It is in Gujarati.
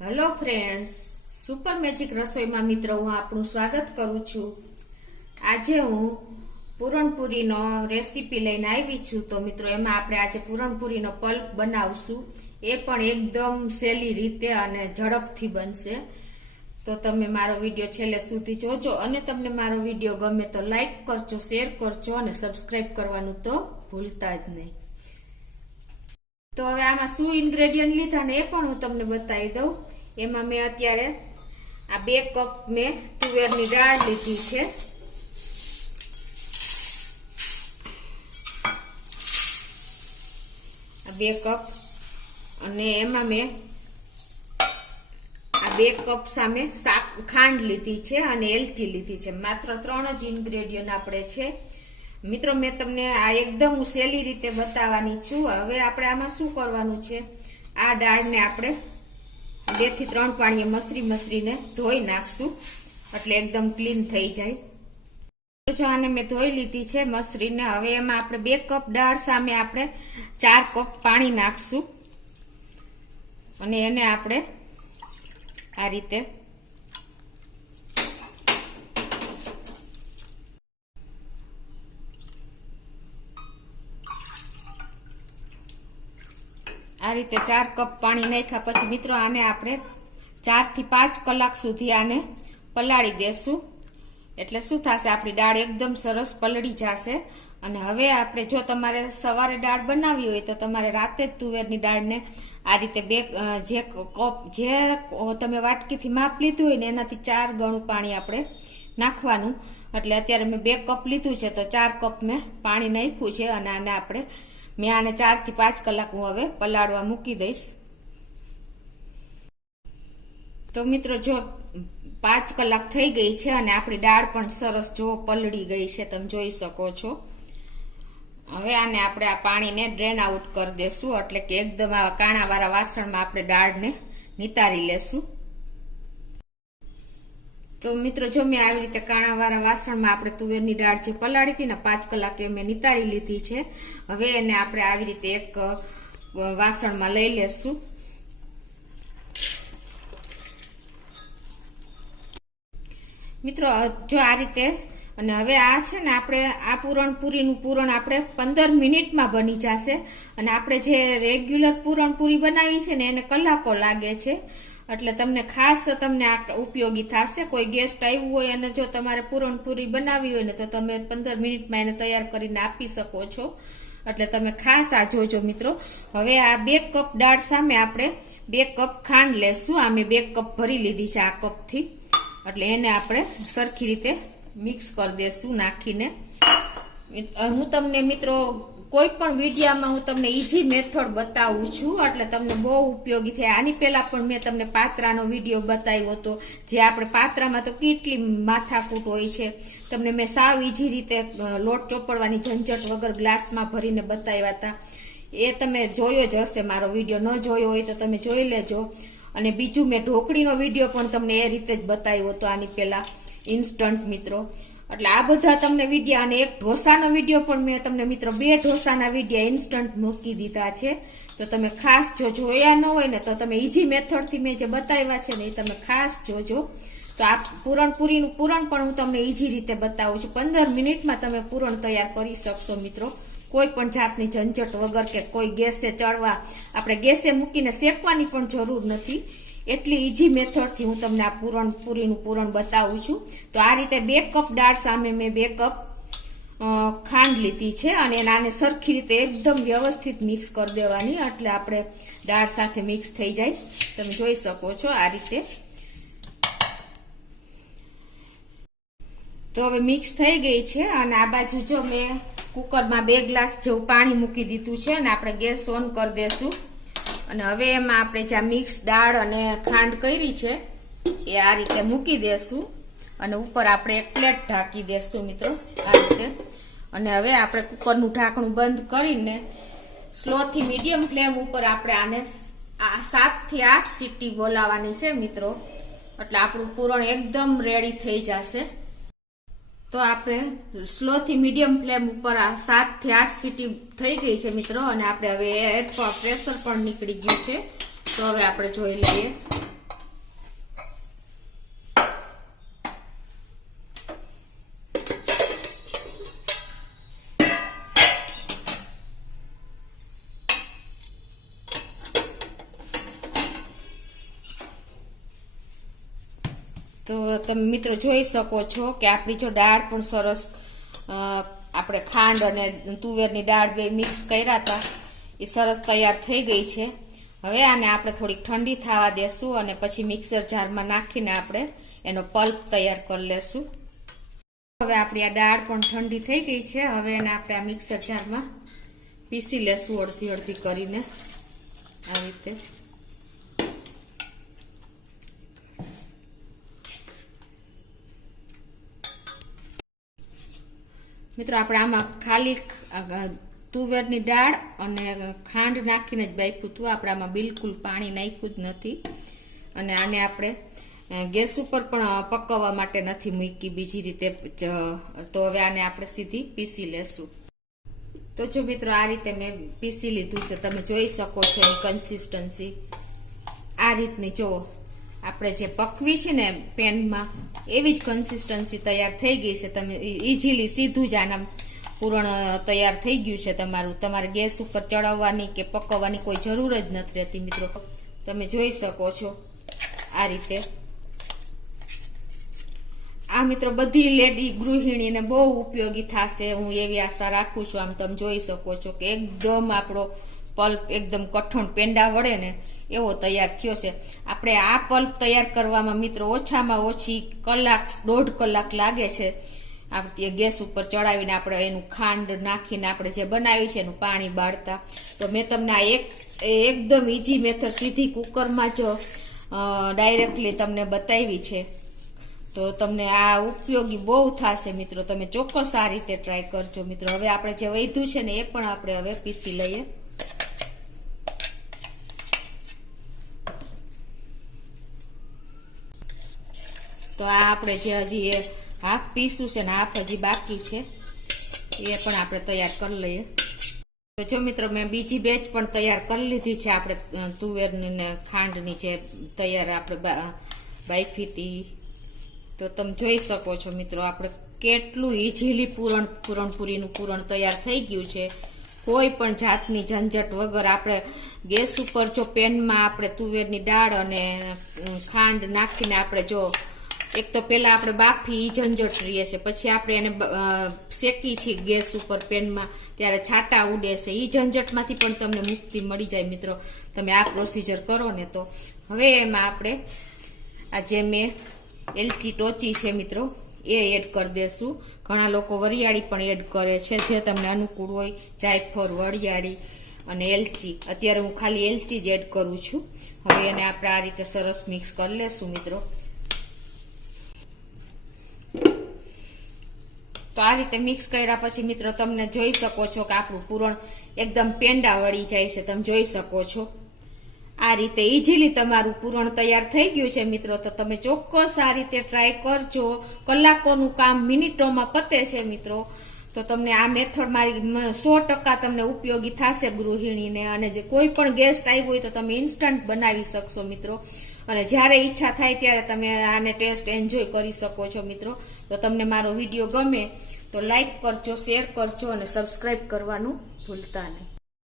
હેલો ફ્રેન્ડ્સ, સુપર મેજિક રસોઈમાં મિત્રો હું આપનું સ્વાગત કરું છું। આજે હું પૂરણપૂરીનો રેસીપી લઈને આવી છું। તો મિત્રો એમાં આપણે આજે પૂરણપૂરીનો પલ્પ બનાવશું, એ પણ એકદમ સહેલી રીતે અને ઝડપથી બનશે। તો તમે મારો વિડીયો છેલ્લે સુધી જોજો અને તમને મારો વિડીયો ગમે તો લાઈક કરજો, શેર કરજો અને સબસ્ક્રાઇબ કરવાનું તો ભૂલતા જ નહીં। તો હવે આમાં શું ઇન્ગ્રેડિયન્ટ લીધા ને એ પણ હું તમને બતાવી દઉં। એમાં મેં અત્યારે આ 2 કપ મેં તુવેરની દાળ લીધી છે, આ 2 કપ, અને એમાં મેં આ 2 કપ સામે ખાંડ લીધી છે અને એલચી લીધી છે। માત્ર 3 જ ઇન્ગ્રેડિયન્ટ આપણે છે મિત્રો। મેં તમને આ એકદમ સહેલી રીતે બતાવવાની છું। હવે આપણે આમાં શું કરવાનું છે, આ દાળને આપણે 2 થી 3 પાણીએ મસરીને ધોઈ નાખશું, એટલે એકદમ ક્લીન થઈ જાય। જો આને મેં ધોઈ લીધી છે મસરીને। હવે એમાં આપણે 2 કપ દાળ સામે આપણે 4 કપ પાણી નાખશું અને એને આપણે આ રીતે આ રીતે 4 કપ પાણી નાખ્યા પછી મિત્રો આને આપણે 4 થી 5 કલાક સુધી આને પલાળી દેશું, એટલે શું થશે, આપણી દાળ એકદમ સરસ પલળી જશે। અને હવે આપણે જો તમારે સવારે દાળ બનાવી હોય તો તમારે રાતે જ તુવેરની દાળને આ રીતે જે તમે વાટકીથી માપ લીધું હોય ને એનાથી 4 ગણું પાણી આપણે નાખવાનું। એટલે અત્યારે મેં 2 કપ લીધું છે તો 4 કપ મેં પાણી નાખ્યું છે અને આને આપણે મેં આને 4 થી 5 કલાક હું હવે પલાળવા મૂકી દઈશ। તો મિત્રો જો 5 કલાક થઈ ગઈ છે અને આપણી દાળ પણ સરસ જો પલળી ગઈ છે, તમે જોઈ શકો છો। હવે આને આપણે આ પાણીને ડ્રેન આઉટ કરી દેશું, એટલે કે એકદમ આ કાણાવાળા વાસણમાં આપણે દાળને નિતારી લેશું। તો મિત્રો જો મેં આવી રીતે કાણાવાળા વાસણમાં આપણે તુવેરની દાળ જે પલાળી હતી ને 5 કલાકે મેં નિતારી લીધી છે। હવે એને આપણે આવી રીતે એક વાસણમાં લઈ લેશું। મિત્રો જો આ રીતે, અને હવે આ છે ને આપણે આ પૂરણપૂરીનું પૂરણ આપણે 15 મિનિટમાં બની જશે, અને આપણે જે રેગ્યુલર પૂરણપૂરી બનાવી છે ને એને કલાકો લાગે છે, એટલે તમને ખાસ તમને આ ઉપયોગી થશે। કોઈ ગેસ્ટ આવ્યું હોય અને જો તમારે પૂરણપૂરી બનાવી હોય ને તો તમે 15 મિનિટમાં એને તૈયાર કરીને આપી શકો છો, એટલે તમે ખાસ આ જોજો મિત્રો। હવે આ 2 કપ દાળ સામે આપણે 2 કપ ખાંડ લેશું। આ મેં 2 કપ ભરી લીધી છે આ કપથી, એટલે એને આપણે સરખી રીતે મિક્સ કરી દેશું નાખીને। હું તમને મિત્રો કોઈ પણ વિડીયોમાં હું તમને ઈઝી મેથડ બતાવું છું, એટલે તમને બહુ ઉપયોગી થાય। આની પહેલા પણ મેં તમને પાત્રાનો વિડીયો બતાવ્યો હતો, જે આપણે પાત્રામાં તો કેટલી માથાકૂટ હોય છે, તમને મેં સાવ ઈઝી રીતે લોટ ચોપડવાની ઝંઝટ વગર ગ્લાસમાં ભરીને બતાવ્યા હતા। એ તમે જોયો જ હશે મારો વિડીયો, ન જોયો હોય તો તમે જોઈ લેજો। અને બીજું મેં ઢોકળીનો વિડીયો પણ તમને એ રીતે જ બતાવ્યો હતો આની પહેલા, ઇન્સ્ટન્ટ મિત્રો। એટલે આ બધા તમને વિડીયો, અને એક ઢોસાનો વિડીયો પણ મેં તમને મિત્રો 2 ઢોસાના વિડીયો ઇન્સ્ટન્ટ મૂકી દીધા છે, તો તમે ખાસ જો જોયા ન હોય ને તો તમે ઈઝી મેથડથી મેં જે બતાવ્યા છે ને એ તમે ખાસ જોજો। તો આ પૂરણપૂરીનું પૂરણ પણ હું તમને ઈઝી રીતે બતાવું છું। 15 મિનિટમાં તમે પૂરણ તૈયાર કરી શકશો મિત્રો, કોઈ પણ જાતની ઝંઝટ વગર, કે કોઈ ગેસે ચડવા આપણે ગેસે મૂકીને શેકવાની પણ જરૂર નથી। એટલી ઈઝી મેથડથી હું તમને આ પૂરણપૂરીનું પૂરણ બતાવું છું। તો આ રીતે 2 કપ દાળ સામે મેં 2 કપ ખાંડ લીધી છે, અને આને સરખી રીતે એકદમ વ્યવસ્થિત મિક્સ કરી દેવાની, એટલે આપણે દાળ સાથે મિક્સ થઈ જાય। તમે જોઈ શકો છો આ રીતે। તો હવે મિક્સ થઈ ગઈ છે, અને આ બાજુ જો મેં કુકરમાં 2 ગ્લાસ જેવું પાણી મૂકી દીધું છે, અને આપણે ગેસ ઓન કરી દેશું। અને હવે એમાં આપણે જ્યાં મિક્સ દાળ અને ખાંડ કરી છે એ આ રીતે મૂકી દેશું, અને ઉપર આપણે એક પ્લેટ ઢાંકી દેશું મિત્રો આ રીતે। અને હવે આપણે કુકરનું ઢાંકણું બંધ કરીને સ્લો થી મીડિયમ ફ્લેમ ઉપર આપણે આને 7 થી 8 સીટી બોલાવવાની છે મિત્રો, એટલે આપણું પૂરણ એકદમ રેડી થઈ જશે। તો આપણે સ્લો થી મીડિયમ ફ્લેમ ઉપર 7 થી 8 સીટી થઈ ગઈ છે મિત્રો, અને આપણે હવે એર પર પ્રેશર પણ નીકળી ગયું છે। તો હવે આપણે જોઈ લઈએ। તો તમે મિત્રો જોઈ શકો છો કે આપણી જો દાળ પણ સરસ આપણે ખાંડ અને તુવેરની દાળ બે મિક્સ કર્યા હતા એ સરસ તૈયાર થઈ ગઈ છે. હવે આને આપણે થોડીક ઠંડી થવા દેશું અને પછી મિક્સર જારમાં નાખીને આપણે એનો પલ્પ તૈયાર કરી લેશું. હવે આપણી આ દાળ પણ ઠંડી થઈ ગઈ છે. હવે એને આપણે આ મિક્સર જારમાં પીસી લેશું અડધી અડધી કરીને આ રીતે. મિત્રો આપણે આમાં ખાલી તુવેરની દાળ અને ખાંડ નાખીને જ બાફ્યું હતું. આપણે આમાં બિલકુલ પાણી નાખ્યું જ નથી અને આને આપણે ગેસ ઉપર પણ પકવવા માટે નથી મૂકી બીજી રીતે. તો હવે આને આપણે સીધી પીસી લેશું. તો જો મિત્રો આ રીતે મેં પીસી લીધું છે. તમે જોઈ શકો છો એની કન્સિસ્ટન્સી આ રીતની. જો આપણે જે પકવી છે ને પેનમાં એવી જ કન્સિસ્ટન્સી તૈયાર થઈ ગઈ છે. તમે ઇઝીલી સીધું જ આના પૂરણ તૈયાર થઈ ગયું છે તમારું. તમારે ગેસ ઉપર ચડાવવાની કે પકવવાની કોઈ જરૂર જ નથી રહેતી મિત્રો. તમે જોઈ શકો છો આ રીતે. આ મિત્રો બધી લેડી ગૃહિણીને બહુ ઉપયોગી થશે હું એવી આશા રાખું છું. આમ તમે જોઈ શકો છો કે એકદમ આપણો પલ્પ એકદમ કઠણ પેંડા વડે ને એવો તૈયાર થયો છે. આપણે આ પલ્પ તૈયાર કરવામાં મિત્રો ઓછામાં ઓછી કલાક 1.5 કલાક લાગે છે. આપણે ગેસ ઉપર ચડાવીને આપણે એનું ખાંડ નાખીને આપણે જે બનાવ્યું છે એનું પાણી બાળતા. તો મેં તમને આ એકદમ ઈઝી મેથડ સીધી કુકરમાં જ ડાયરેક્ટલી તમને બતાવી છે. તો તમને આ ઉપયોગી બહુ થશે મિત્રો. તમે ચોક્કસ આ રીતે ટ્રાય કરજો મિત્રો. હવે આપણે જે વધ્યું છે ને એ પણ આપણે હવે પીસી લઈએ. તો આ આપણે જે હજી હાફ પીસું છે ને હાફ હજી બાકી છે એ પણ આપણે તૈયાર કરી લઈએ. તો જો મિત્રો મેં બીજી બેચ પણ તૈયાર કરી લીધી છે. આપણે તુવેરની ને ખાંડની જે તૈયાર આપણે બાફી હતી. તો તમે જોઈ શકો છો મિત્રો આપણે કેટલું ઇઝીલી પૂરણપૂરીનું પૂરણ તૈયાર થઈ ગયું છે. કોઈ પણ જાતની ઝંઝટ વગર આપણે ગેસ ઉપર જો પેનમાં આપણે તુવેરની દાળ અને ખાંડ નાખીને આપણે જો એક તો પેલા આપણે બાફી ઝંઝટ રહીએ છે, પછી આપણે એને શેકી છીએ ગેસ ઉપર પેનમાં ત્યારે છાટા ઉડે છે. એ ઝંઝટમાંથી પણ તમને મુક્તિ મળી જાય મિત્રો તમે આ પ્રોસીજર કરો ને તો. હવે એમાં આપણે આ જે મેં એલચી ટોચી છે મિત્રો એ એડ કરી દેશું. ઘણા લોકો વરિયાળી પણ એડ કરે છે જે તમને અનુકૂળ હોય. જાયફળ, વરિયાળી અને એલચી. અત્યારે હું ખાલી એલચી જ એડ કરું છું. હવે એને આપણે આ રીતે સરસ મિક્સ કરી લેશું મિત્રો. તો આ રીતે મિક્સ કર્યા પછી મિત્રો તમને જોઈ શકો છો કે આપણું પૂરણ એકદમ પેંડા વળી જાય છે. તમે જોઈ શકો છો આ રીતે ઇઝીલી તમારું પૂરણ તૈયાર થઈ ગયું છે મિત્રો. તો તમે ચોક્કસ આ રીતે ટ્રાય કરજો. કલાકોનું કામ મિનિટોમાં પતે છે મિત્રો. તો તમને આ મેથડ મારી 100% તમને ઉપયોગી થશે ગૃહિણીને. અને જે કોઈ પણ ગેસ્ટ આવ્યું હોય તો તમે ઇન્સ્ટન્ટ બનાવી શકશો મિત્રો. અને જ્યારે ઈચ્છા થાય ત્યારે તમે આને ટેસ્ટ એન્જોય કરી શકો છો મિત્રો. તો તમને મારો વિડીયો ગમે તો લાઈક કરજો, શેર કરજો અને સબસ્ક્રાઇબ કરવાનું ભૂલતા નહીં.